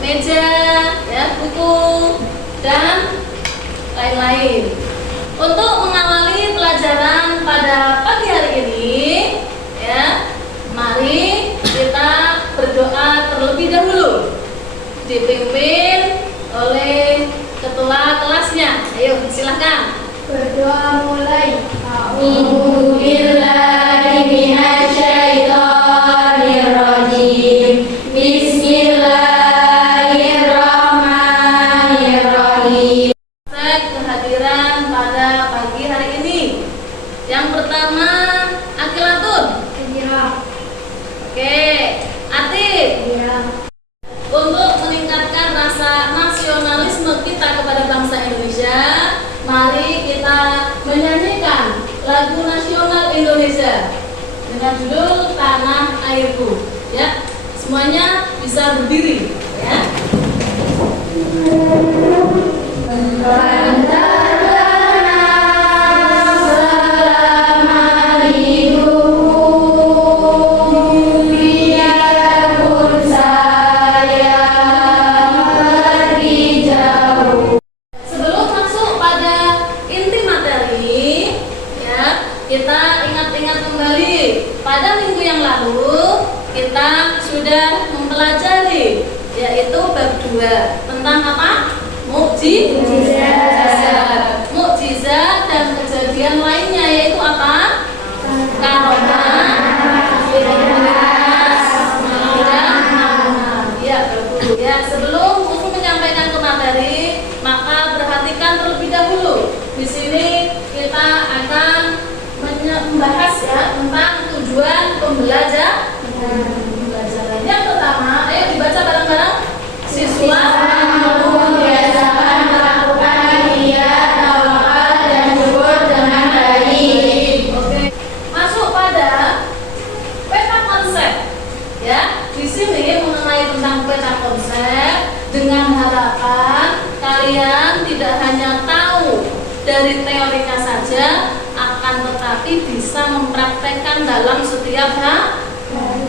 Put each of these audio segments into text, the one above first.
meja, ya, buku, dan lain-lain. Untuk mengawali pelajaran pada pagi hari ini, ya, mari kita berdoa terlebih dahulu, dipimpin oleh ketua kelasnya. Ayo, silahkan. Berdoa mulai. A'udzubillahi minasyaitonirrajim. Bismillahirrahmanirrahim. Kehadiran pada pagi hari ini. Yang pertama, Akilatun. Oke, Atik. Untuk meningkatkan rasa nasionalisme kita kepada bangsa Indonesia, mari kita menyanyikan lagu nasional Indonesia dengan judul Tanah Airku. Ya, semuanya bisa berdiri. Ya. Kita ingat-ingat kembali, pada minggu yang lalu kita sudah mempelajari, yaitu bab 2 tentang apa? Mukjizat. Mukjizat dan kejadian lainnya, yaitu apa? Karomah, ya, berburu. Ya, sebelum Ufu menyampaikan ke materi, maka perhatikan terlebih dahulu. Di sini kita akan membahas ya tentang tujuan pembelajaran. Yang pertama, ayo dibaca bareng-bareng. Siswa membiasakan melakukan niat, tawakal dan syukur dengan baik. Oke. Masuk pada peta konsep. Ya, di sini mengenai tentang peta konsep dengan harapan kalian tidak hanya tahu dari teorinya saja, tetapi bisa mempraktekkan dalam setiap hal.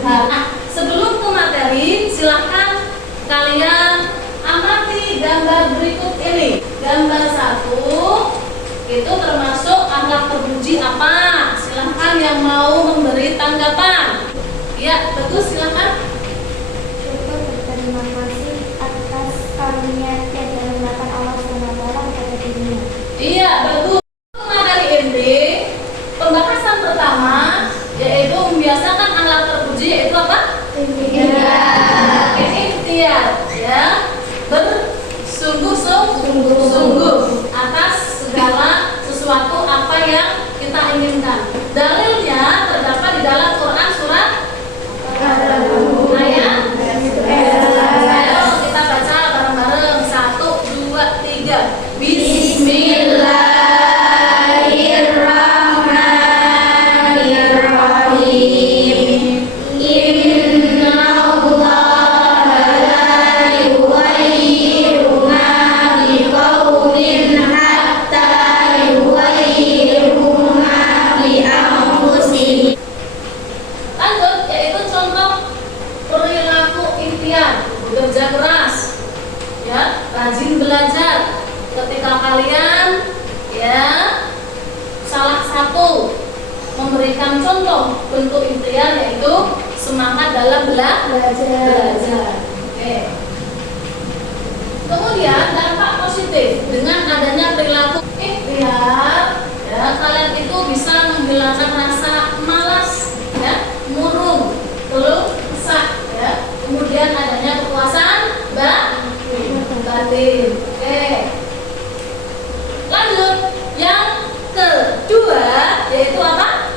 Nah, sebelum ke materi, silahkan kalian amati gambar berikut ini. Gambar 1 itu termasuk akhlak terpuji apa? Silahkan yang mau memberi tanggapan. Ya, bagus, silahkan. Syukur berterima kasih atas karunia dan rahmat Allah SWT kepada dirinya. Iya, bagus. Pembahasan pertama yaitu membiasakan akhlak terpuji, yaitu apa? Ikhtiar, ya, bersungguh-sungguh atas segala sesuatu apa yang kita inginkan. Dalilnya terdapat di dalam Quran surat ayat. Ayo kita baca bareng-bareng. 1, 2, 3. Bismillah. Bekerja keras, ya, rajin belajar. Ketika kalian, ya, salah satu memberikan contoh bentuk ikhtiar, yaitu semangat dalam belajar. Oke. Kemudian dampak positif dengan adanya perilaku ikhtiar, ya, kalian itu bisa menghilangkan rasa malas, ya, murung, keluh kesah, ya. Kemudian adanya kepuasan batin. Oke. Lanjut, yang kedua yaitu apa?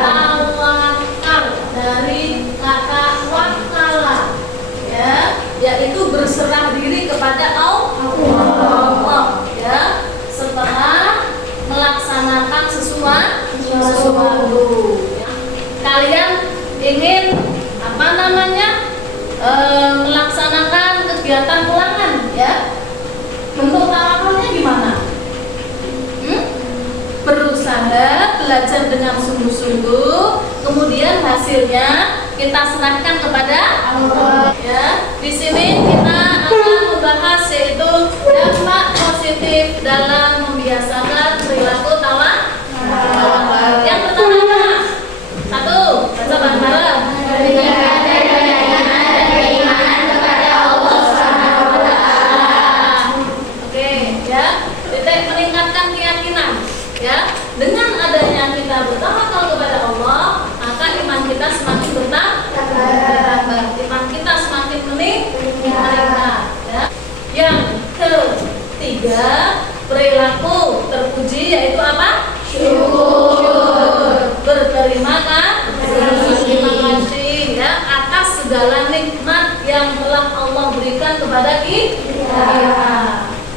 Tawakal, dari kata wakala, ya, yaitu berserah diri kepada Allah, ya, setelah melaksanakan sesuatu. Ya. Kalian ingin apa namanya? Melaksanakan kegiatan ulangan, ya. Bentuk tawakalnya gimana? Berusaha belajar dengan sungguh-sungguh, kemudian hasilnya kita serahkan kepada Allah. Ya, di sini kita akan membahas yaitu dampak positif dalam membiasakan perilaku tawakal. Yang pertama apa? Satu, baca bareng-bareng. Oke, ya. Titik meningkatkan keyakinan, ya. Dengan adanya kita bertawakal kepada Allah, maka iman kita semakin bertambah. Iman kita semakin meningkat, ya. Yang ketiga, perilaku terpuji yaitu apa? Syukur. Berterima kasih, ya, atas segala nikmat yang telah Allah berikan kepada kita.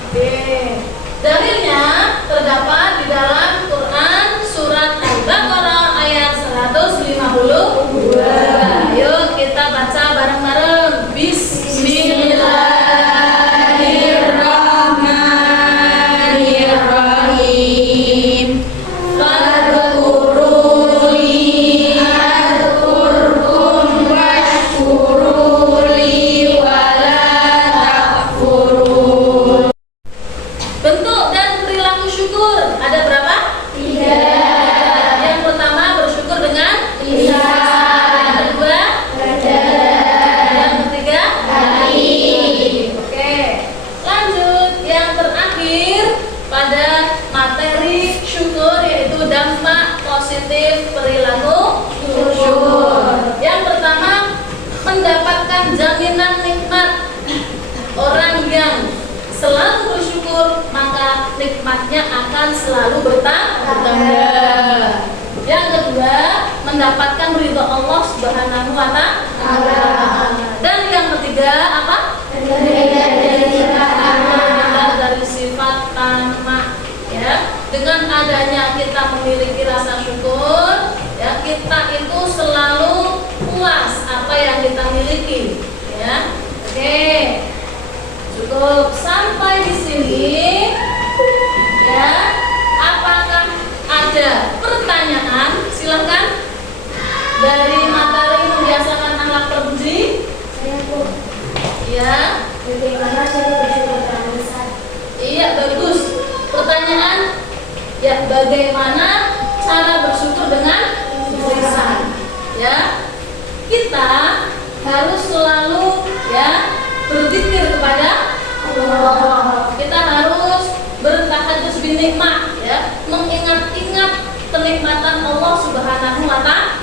Oke. Dalilnya terdapat di dalam Quran surat Al-Baqarah ayat 152. Ayo kita baca bareng-bareng. Bismillahirrahmanirrahim. Fadhkuruni adhkurkum washkuruli wala takfurun. Bentuk dan perilaku syukur ada berapa? 3. Yang pertama bersyukur dengan lisan. Yang kedua yang ketiga hati. Oke, lanjut yang terakhir pada materi syukur yaitu dampak positif perilaku syukur. Yang pertama, mendapatkan jaminan nikmat. Orang yang selalu bersyukur maka nikmatnya akan selalu bertambah. Yang kedua, mendapatkan ridho Allah Subhanahu wa Ta'ala. Dan yang ketiga apa? Dari sifat tamak, ya. Dengan adanya kita memiliki rasa syukur, ya, kita itu selalu puas apa yang kita miliki, ya. Oke. Cukup sampai di sini, ya. Apakah ada pertanyaan? Silakan. Dari materi membiasakan akhlak terpuji. Ya. Bagaimana cara bersyukur dengan lisan? Iya, bagus. Pertanyaan, ya, bagaimana cara bersyukur dengan lisan? Ya. Kita harus selalu, ya, berzikir kepada Allah. Kita harus bertahajud binikmat, ya, mengingat-ingat kenikmatan Allah Subhanahu wa Ta'ala.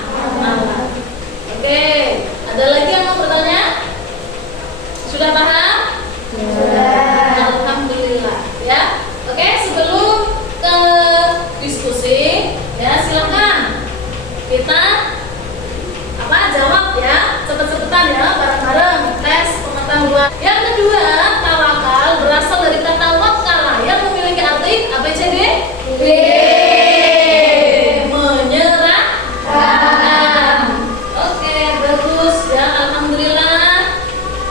Oke, ada lagi yang mau bertanya? Sudah paham? Sudah. Alhamdulillah, ya. Oke, sebelum ke diskusi, ya, silakan kita jawab, ya, cepet-cepetan, ya, bareng-bareng tes pengetahuan. Yang kedua, tawakal berasal dari kata wakala yang memiliki arti ABCD. B. Menyerahkan. Oke, bagus, ya, alhamdulillah.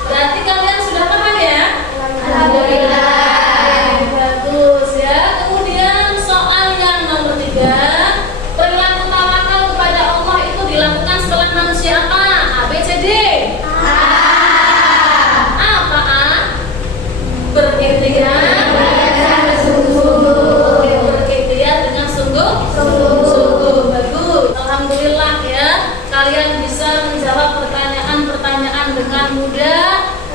Berarti kalian sudah paham, ya? Alhamdulillah. Bagus, ya. Kemudian soal yang nomor 3, perilaku tawakal kepada Allah itu dilakukan setelah manusia apa? ABCD. Apa A? Berikhtiar dengan sungguh-sungguh. Bagus. Alhamdulillah, ya. Kalian bisa menjawab pertanyaan-pertanyaan dengan mudah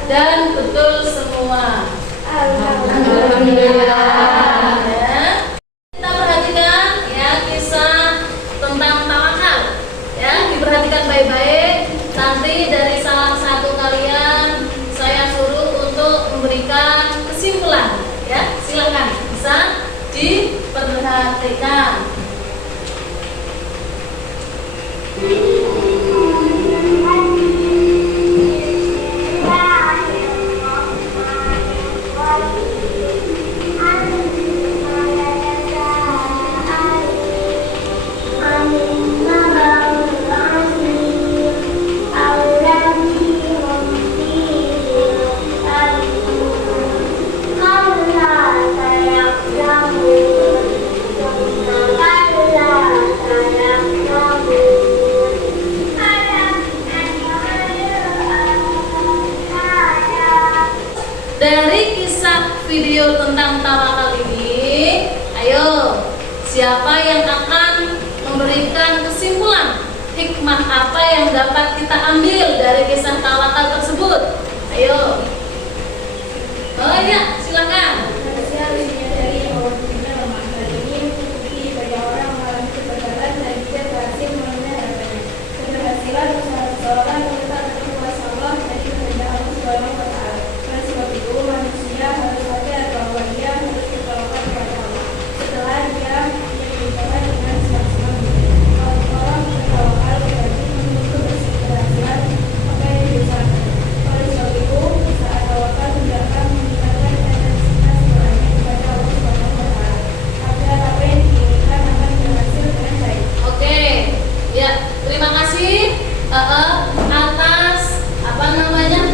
dan betul semua. Alhamdulillah. Ya. Kita perhatikan, ya, kisah tentang tawakal. Ya, diperhatikan baik-baik. Nanti dari salah satu kalian saya suruh untuk memberikan kesimpulan, ya. Silakan, bisa diperhatikan. Allah video tentang tawakal ini, ayo, siapa yang akan memberikan kesimpulan hikmah apa yang dapat kita ambil dari kisah tawakal tersebut? Ayo. Oh iya, silakan. Manusia lebih menyadari bahwa dunia lemah. Hal ini bukti bagi orang mengalami kegagalan dan tidak berhasil memenuhi harapannya. Keberhasilan usaha seseorang terletak pada kuasa Allah dan kehendak Allah Subhanahu wa Ta'ala. Oleh sebab itu, manusia harus sadar bahwa dia harus bertawakal kepada Allah. Setelah dia berusaha dengan semaksimal mungkin. Kalau orang bertawakal berarti menunggu keberhasilan apa yang diusahakan. Oleh sebab itu, saat tawakal tidak akan meningkatkan intensitas doanya kepada Allah Subhanahu wa Ta'ala agar apa yang diinginkan akan berhasil dengan baik. Oke, ya terima kasih atas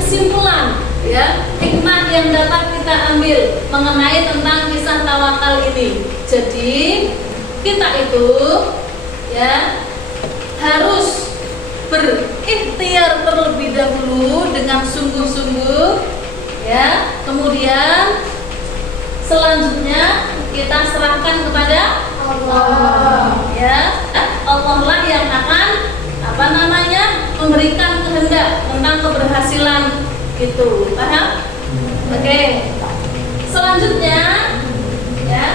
kesimpulan ya hikmah yang dapat kita ambil mengenai tentang kisah tawakal ini. Jadi kita itu ya harus berikhtiar terlebih dahulu dengan sungguh-sungguh ya. Kemudian selanjutnya kita serahkan kepada Allah ya. Allah lah yang akan memberikan kehendak tentang keberhasilan itu. Paham? Oke. Selanjutnya ya,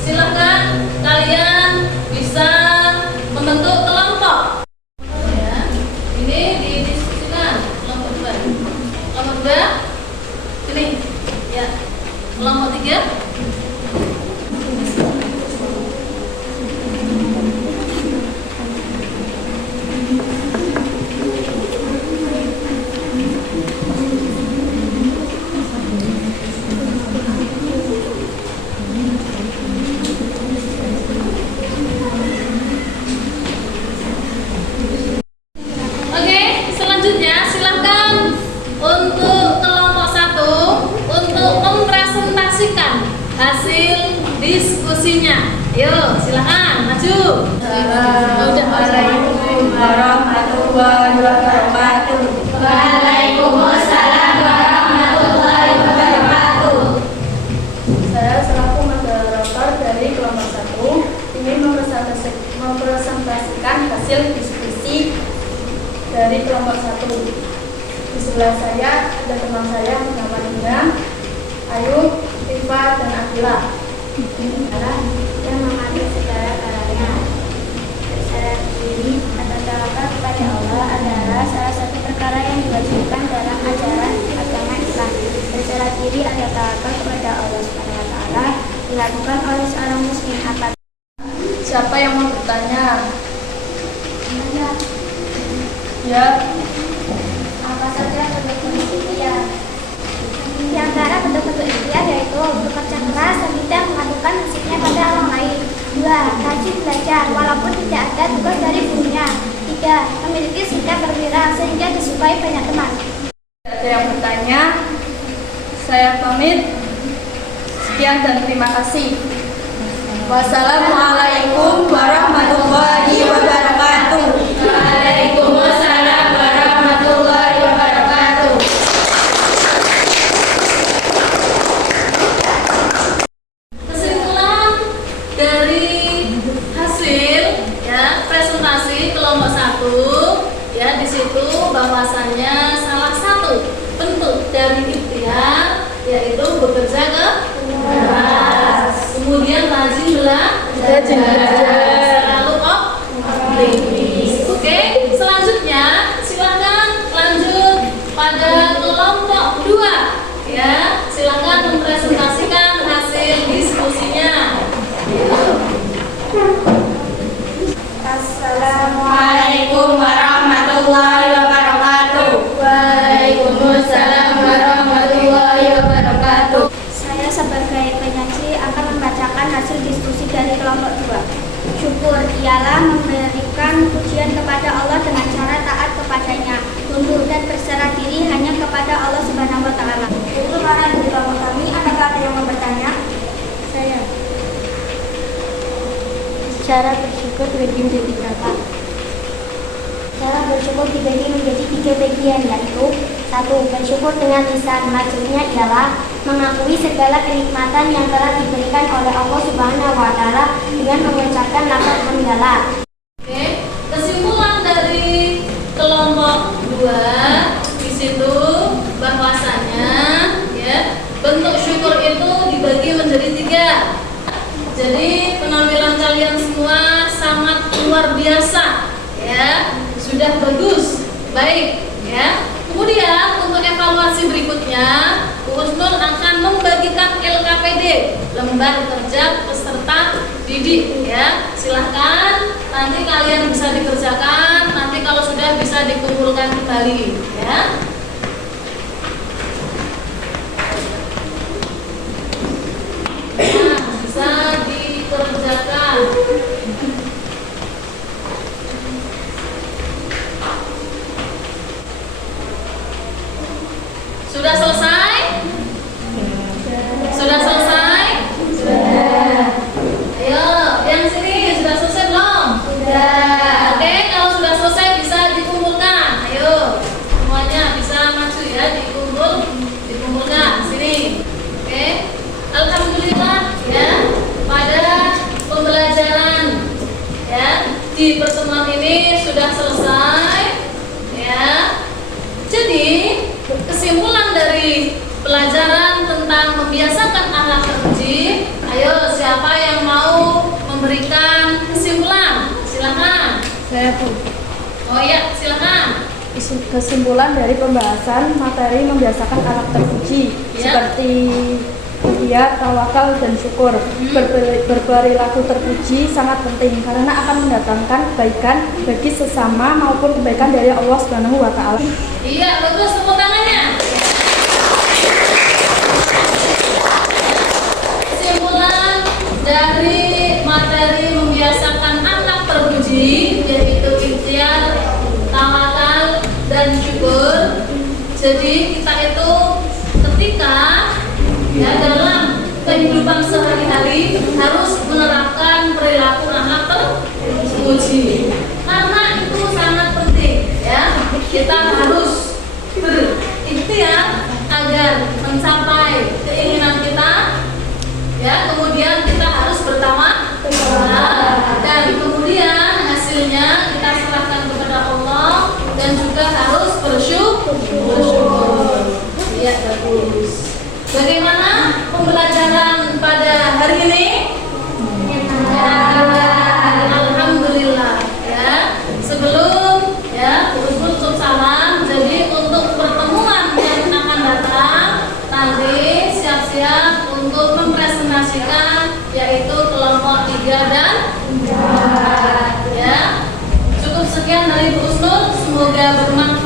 silakan kalian bisa membentuk kelompok. Ya. Ini didiskusikan kelompok 2. Kelompok 2 ini ya. Kelompok 3 hasil diskusinya. Yuk, silakan maju. Assalamualaikum warahmatullahi wabarakatuh. Waalaikumsalam warahmatullahi wabarakatuh. Saya selaku moderator dari kelompok 1 ingin mempresentasikan hasil diskusi dari kelompok 1. Di sebelah saya ada teman saya bernama Nina, Ayu, Rifa, dan Akila. Adalah yang mengambil segala caranya. Secara diri atau tawakal kepada Allah adalah salah satu perkara yang diwajibkan dalam ajaran agama Islam. Secara diri atau tawakal kepada Allah Subhanahu wa Ta'ala dilakukan oleh seorang muslim. Siapa yang mau bertanya? Ya. Apa saja bentuk-bentuk ikhtiar? Di antara bentuk-bentuk ikhtiar yaitu bekerja keras dan tidak mengadukan nasibnya pada orang lain. 2. Rajin belajar walaupun tidak ada tugas dari gurunya. 3. Memiliki sikap berwira sehingga disukai banyak teman. Ada yang bertanya, saya pamit. Sekian dan terima kasih. Wassalamualaikum warahmatullahi wabarakatuh. Waalaikumsalam warahmatullahi wabarakatuh. Kesimpulan dari hasil ya presentasi kelompok 1 ya, di situ bahwasannya salah satu bentuk dari ikhtiar yaitu bekerja keras, kemudian rajin belajar, selalu optimis. Oke, selanjutnya silakan lanjut pada kelompok 2 ya. Silakan mempresentasikan hasil diskusinya. Assalamualaikum warahmatullahi wabarakatuh. Waalaikumsalam warahmatullahi wabarakatuh. Saya sebagai penyaji akan membacakan hasil diskusi dari kelompok 2. Syukur ialah memberikan pujian kepada Allah dengan cara taat kepadanya, tunduk dan berserah diri hanya kepada Allah Subhanahu wa Ta'ala. Untuk para di kelompok kami, apakah ada yang mau bertanya? Saya. Cara bersyukur dibagi menjadi berapa? Cara bersyukur dibagi menjadi 3 bagian, yaitu 1. Bersyukur dengan lisan. Maksudnya ialah mengakui segala kenikmatan yang telah diberikan oleh Allah Subhanahu wa Ta'ala dengan mengucapkan lafaz hamdalah. Oke, kesimpulan dari kelompok 2 di situ bahwasanya ya bentuk syukur itu dibagi menjadi 3. Jadi penampilan kalian semua sangat luar biasa, ya sudah bagus, baik, ya. Kemudian untuk evaluasi berikutnya, Bu Husnul akan membagikan LKPD, lembar kerja peserta didik, ya. Silahkan nanti kalian bisa dikerjakan, nanti kalau sudah bisa dikumpulkan kembali, ya. Nah, bisa dikerjakan. Sudah selesai? Sudah selesai? Sudah. Ayo, yang sini sudah selesai belum? Sudah. Oke, kalau sudah selesai bisa dikumpulkan. Ayo, semuanya bisa maju ya, dikumpulkan. Sini. Oke. Alhamdulillah ya, pada pembelajaran ya di pertemuan ini sudah selesai ya. Jadi kesimpulan dari pelajaran tentang membiasakan akhlak terpuji, ayo siapa yang mau memberikan kesimpulan? Silakan. Saya Bu. Oh iya, silakan. Kesimpulan dari pembahasan materi membiasakan akhlak terpuji Ya. seperti ikhtiar, tawakal, dan syukur. Berperilaku terpuji sangat penting karena akan mendatangkan kebaikan bagi sesama maupun kebaikan dari Allah Subhanahu wa Ta'ala. Iya, bagus, tepuk tangannya. Kesimpulan dari materi membiasakan akhlak terpuji yaitu ikhtiar, tawakal, dan syukur. Jadi kita itu ketika ya dalam kehidupan sehari-hari harus menerapkan perilaku akhlak terpuji karena itu sangat penting ya. Kita harus berikhtiar agar mencapai keinginan kita ya, kemudian kita harus bertawakal dan kemudian hasilnya kita serahkan kepada Allah dan juga harus bersyukur. Ya, bagus. Bagaimana pembelajaran pada hari ini? Alhamdulillah ya. Sebelum ya tutup salam, jadi untuk pertemuan yang akan datang nanti siap-siap untuk mempresentasikan yaitu kelompok 3 dan 4 ya. Cukup sekian dari Bu Husnul, semoga bermanfaat.